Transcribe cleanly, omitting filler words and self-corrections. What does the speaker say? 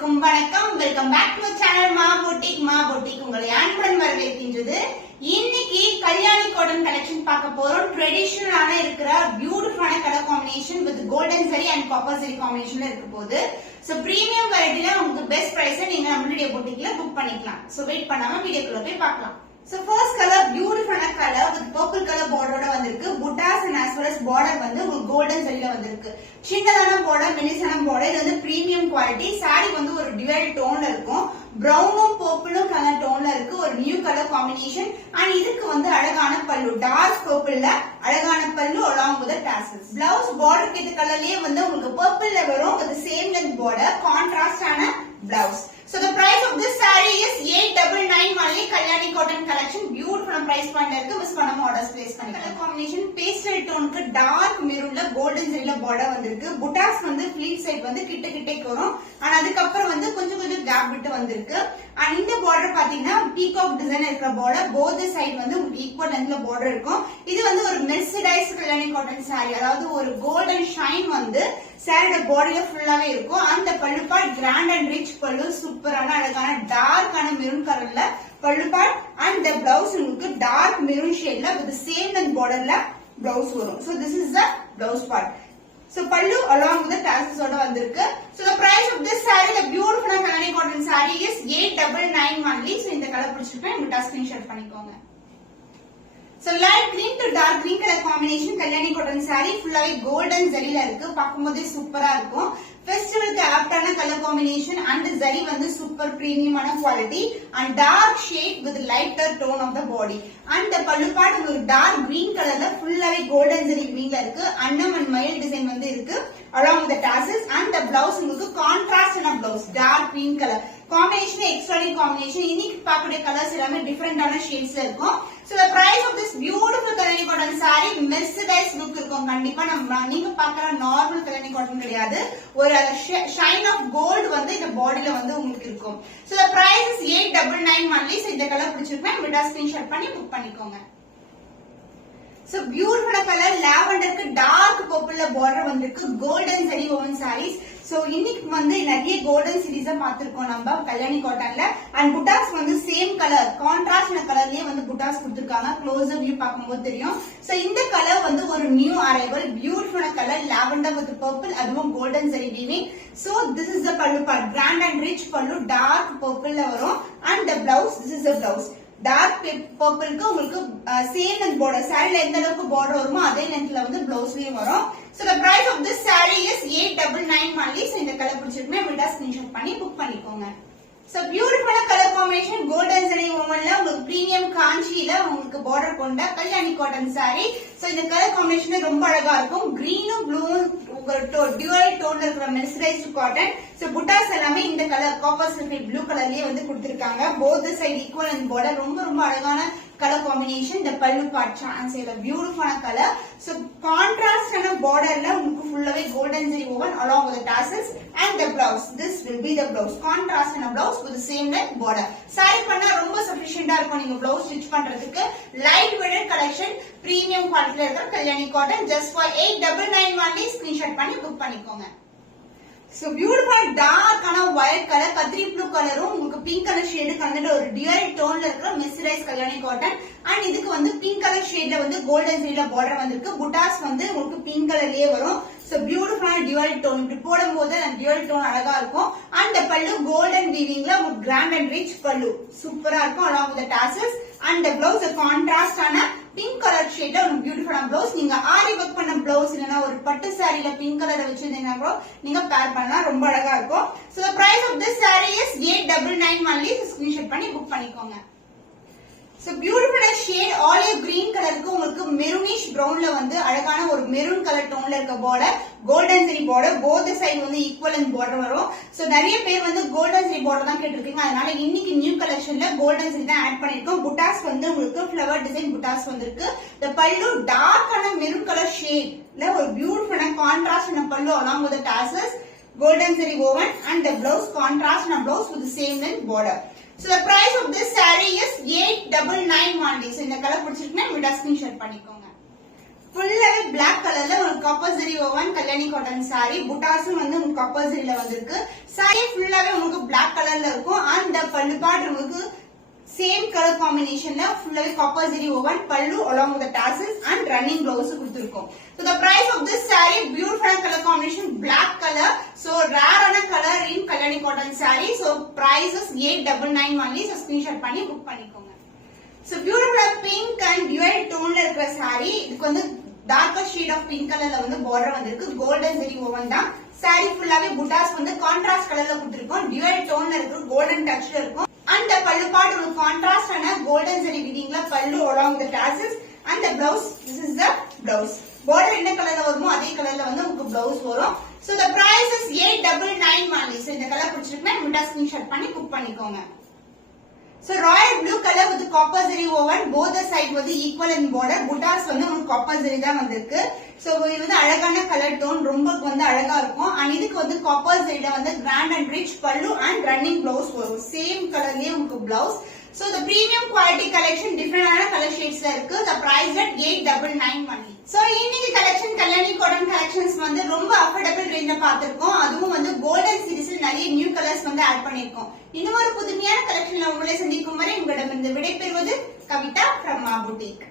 அனைவருக்கும் வணக்கம். Welcome back to channel மா பொட்டிக் உங்களை அன்புடன் வரவேற்கின்றது. இன்னைக்கு கல்யாணி காட்டன் கலெக்ஷன் பார்க்க போறோம். ட்ரெடிஷனலான இருக்கிற பியூட்டிஃபுல்லான கலர் காம்பினேஷன் வித் கோல்டன் சரி அண்ட் காப்பர் சரி காம்பினேஷன்ல இருக்க போகுது. சோ பிரீமியம் வெரைட்டில உங்களுக்கு பெஸ்ட் பிரைஸ் நீங்க நம்மளுடைய பொட்டிக்ல புக் பண்ணிக்கலாம். சோ வெயிட் பண்ணாம வீடியோக்குள்ள போய் பார்க்கலாம். So first color beautiful color with purple color border ஓட வந்திருக்கு. Buttas and as well as border வந்து உங்களுக்கு golden சரியில வந்திருக்கு. சின்னதான border, மெலிசான border. இது வந்து premium quality. saree வந்து ஒரு dual tone இருக்கும். பிரவுனும் பர்பிளும் கலர் டோன்ல இருக்கு. ஒரு நியூ கலர் காம்பினேஷன். அண்ட் இதுக்கு வந்து அழகான பல்லு, டார்க் பர்பிள்ல அழகான பல்லு along with the tassels. Blouse border கிட்ட கலர்லயே வந்து உங்களுக்கு பர்பிள்ல வரும். with the same length border, contrast ஆன blouse. So the price of this saree is 899 only. Kalyani cotton collection beautiful price point இருக்கு. மிஸ் பண்ணாம ஆர்டர்ஸ் பிளேஸ் பண்ணிக்கலாம். காம்பினேஷன் பேஸ்டல் டோனுக்கு dark மெரூன்ல கோல்டன் சரியில பார்டர் வந்திருக்கு. புட்டாஸ் வந்து ஃபிளீட் சைடு வந்து கிட்டே வரும். ஆனா அதுக்கு அப்புறம் வந்து கொஞ்சம் கேப் விட்டு வந்திருக்கு. அண்ட் இந்த பார்டர் பாத்தீங்கன்னா பீகாக் டிசைன் இருக்கிற பார்டர். போத் சைடு வந்து ஈக்குவல் லென்த்ல பார்டர் இருக்கும். இது வந்து ஒரு மெர்சிடைஸ் கல்யாணி காட்டன் saree. அதாவது ஒரு கோல்டன் ஷைன் வந்து சாரியோட பாடியில ஃபுல்லாவே இருக்கும். அந்த பல்லு பார்ட் கிராண்ட் அண்ட் ரிச் பல்லு, சூப்பரான அழகான டார்க்கான மெரூன் கலர்ல pallu part. And the blouse உங்களுக்கு டார்க் மெரூன் ஷேட்ல with சேம் லென்த் பார்டர்ல blouse வரும். So this is the blouse part. So pallu along with the tassels ஓட வந்திருக்கு. So the price of this saree, the beautiful Kalyani cotton saree is 899 only. So இந்த colour பிடிச்சிருக்கேன், உங்க screenshot பண்ணிக்கோங்க. So light green to dark green color combination Kalyani cotton saree full-ஆவே golden zari ல இருக்கு. பாக்கும்போதே சூப்பரா இருக்கும். ஃபெஸ்டிவலுக்கு ஆப்டான கலர் காம்பினேஷன். and zari வந்து சூப்பர் பிரீமியமான quality and dark shade with lighter tone of the body. and the pallu part உங்களுக்கு dark green கலர்ல full-ஆவே golden zari green ல இருக்கு. அன்னம் and மயில் டிசைன் வந்து இருக்கு along with the tassels. and the blouse உங்களுக்கு contrast ஆன blouse dark green color combination, extraordinary combination. இன்னைக்கு பார்க்கக்கூடிய கலர்ஸ் எல்லாமே டிஃபரெண்டான ஷேட்ஸ்ல இருக்கும். So the price of this beautiful Kalyani cotton saree Mercedes look இருக்கும். கண்டிப்பா நீங்க பார்க்கற நார்மல் Kalyani cotton கிடையாது. ஒரு ஷைன் ஆஃப் கோல்ட் வந்து இந்த பாடியில வந்து உங்களுக்கு இருக்கும். So the price is 899 only. So இந்த கலர் பிடிச்சிருக்கா விடா ஸ்கிரீன்ஷாட் பண்ணி புக் பண்ணிக்கோங்க. So beautiful color lavender dark purple border வந்திருக்கு. golden zari woven sarees. So இன்னைக்கு வந்து நிறைய golden series பார்த்திருக்கோம் நம்ம கல்யாணி காட்டன்ல. and buttas வந்து சேம் கலர் கான்ட்ராஸ்ட் கலர்லயே வந்து buttas கொடுத்திருக்காங்க. க்ளோசர் வியூ பாக்கும்போது தெரியும். So இந்த கலர் வந்து ஒரு new arrival beautiful colour lavender with purple, அதுவும் golden zari weaving. So this is the pallu part, grand and rich pallu, dark purple ல வரும். and the blouse, this is the blouse dark பர்பிள்க்கு உங்களுக்கு same length border. சாரில எந்த அளவுக்கு border வருமோ அதே லென்த்ல வந்து ப்ளவுஸ்லயும் வரும். So the price of this saree is 899 only. So இந்த கலர் பிடிச்சிருக்குமே விடா ஸ்கிரீன்ஷாட் பண்ணி புக் பண்ணிக்கோங்க. So beautiful color combination golden zari wovenல உங்களுக்கு பிரீமியம் காஞ்சில உங்களுக்கு border கொண்ட கல்யாணி காட்டன் saree. So இந்த கலர் காம்பினேஷன் ரொம்ப அழகா இருக்கும். கிரீனும் ப்ளூவும் டியூவல் டோன்ல இருக்கிற மெர்சரைஸ்ட் காட்டன். So புட்டாஸ் எல்லாமே இந்த கலர் காப்பர் சல்ஃபேட் ப்ளூ கலர்லயே வந்து கொடுத்திருக்காங்க. both the side equal and border ரொம்ப அழகான கலர் காம்பினேஷன். இந்த பல்லு பார்ட் சான்ஸ்ல பியூட்டிஃபுல்லான கலர். So contrast ஆன borderல உங்களுக்கு ஃபுல்லாவே golden zari woven along with the tassels. and the blouse, this will be the blouse, contrast ஆன blouse with the same length border. saree பண்ணா ரொம்ப சஃபிஷியன்ட்டா இருக்கும் நீங்க blouse ஸ்டிட்ச் பண்றதுக்கு. light weighted collection, premium quality இருக்கிற Kalyani cotton just for 899 only. Screenshot பண்ணி book பண்ணிக்கோங்க. So beautiful dark ஆன violet color, கத்திரி ப்ளூ கலரும் உங்களுக்கு பிங்க் கலர் ஷேடு கலந்த ஒரு டியூவல் டோன்ல இருக்கிற மெர்சரைஸ் கல்யாணி காட்டன். அண்ட் இதுக்கு வந்து பிங்க் கலர் ஷேட்ல வந்து கோல்டன் சரியில பார்டர் வந்திருக்கு. புட்டாஸ் வந்து உங்களுக்கு பிங்க் கலர்லயே வரும். So beautiful டியூவல் டோன் இப்படி போடும்போது அந்த டியூவல் டோன் அழகா இருக்கும். and the pallu golden weavingல உங்களுக்கு grand and rich pallu சூப்பரா இருக்கும் along with the tassels. and the blouse contrast ஆன பிங்க் கலர் ஷேட்ல ஒரு பியூட்டிஃபுல்லான blouse. நீங்க ஆரி ஒர்க் பண்ண blouse இல்லனா ஒரு பட்டு சாரில பிங்க் கலர் வச்சிருந்தீங்கன்னா கூட நீங்க பேர் பண்ணலாம், ரொம்ப அழகா இருக்கும். So the price of this saree is 899 only. Screenshot பண்ணி புக் பண்ணிக்கோங்க. So beautiful shade olive green கலருக்கு உங்களுக்கு மெரூனிஷ் பிரவுன்ல வந்து அழகான ஒரு மெரூன் கலர் டோன்ல இருக்க border, golden zari border. both side வந்து equal and border வரும். So நிறைய பேர் வந்து golden zari border தான் கேட்டிருக்கீங்க. அதனால இன்னைக்கு நியூ கலெக்ஷன்ல golden zari தான் ஆட் பண்ணிருக்கோம். புட்டாஸ் வந்து உங்களுக்கு flower design புட்டாஸ் வந்திருக்கு. the pallu dark ஆன மெரூன் கலர் ஷேட்ல ஒரு பியூட்டிஃபுல்லான கான்ட்ராஸ்ட் ஆன pallu along with the tassels, golden zari woven. and the blouse contrast ஆன blouse with the same length border. So the price of this saree is 899 only. So இந்த colour பிடிச்சிருக்குன்னா விடா screenshot பண்ணிக்கோங்க. ஃபுல்லாவே black கலர்ல உங்களுக்கு copper zari woven Kalyani cotton sari. புட்டாஸும் வந்து உங்களுக்கு காப்பர் ஜரியில வந்திருக்கு. சாரி ஃபுல்லாவே உங்களுக்கு பிளாக் கலர்ல இருக்கும். அந்த பல்லு பார்ட் உங்களுக்கு சேம் கலர் காம்பினேஷன்ல ஃபுல்லாவே காப்பர் ஜரி ஓவன் பல்லு along with the tassels and running blouse கொடுத்திருக்கோம். So the price of this saree, beautiful color combination, black color. So rare ana color in Kalyani cotton saree. So price is 899 only. So screenshot பண்ணி book பண்ணிக்கோங்க. So beautiful pink and dual tone ல இருக்கிற saree. இதுக்கு வந்து darker shade of pink colorல வந்து border வந்திருக்கு. golden zari woven தான். saree ஃபுல்லாவே புட்டாஸ் வந்து contrast கலர்ல கொடுத்திருக்கோம். dual tone ல இருக்கு, golden touchல இருக்கும். And the pallu part ஒரு contrast ஆன golden zari weavingல பல்லு along the tassels and the blouse. This is the blouse. border என்ன கலர்ல வருமோ அதே கலர்ல வந்து உங்களுக்கு blouse வரும். So the price is 899 only. So இந்த கலர் பிடிச்சிருக்குன்னா இமிட்டா ஸ்கிரீன்ஷாட் பண்ணி புக் பண்ணிக்கோங்க. So royal blue color with copper zari woven, both the side வந்து equal in border. புட்டாஸ் வந்து உங்களுக்கு copper zari தான் வந்திருக்கு. So இது வந்து அழகான கலர் டோன், ரொம்ப வந்து அழகா இருக்கும். and இதுக்கு வந்து copper zari ல வந்து grand and rich pallu and running blouse வரும். சேம் கலர்லயே உங்களுக்கு blouse. So the premium quality collection different ஆன கலர் ஷேட்ஸ்ல இருக்கு. The price at 899 only. So இன்னைக்கு கலெக்ஷன் கல்யாணி காட்டன் கலெக்ஷன்ஸ் வந்து ரொம்ப அஃபோர்டபிள் ரேஞ்ச்ல பாத்துறோம். அதுவும் வந்து கோல்டன் சீரிஸ்ல நிறைய நியூ கலர்ஸ் வந்து ஆட் பண்ணிருக்கோம். இன்னொரு புதுமையான கலெக்ஷன்ல உங்களை சந்திக்கும் வரை உங்களிடமிருந்து விடைபெறுவது கவிதா from Ma Boutique.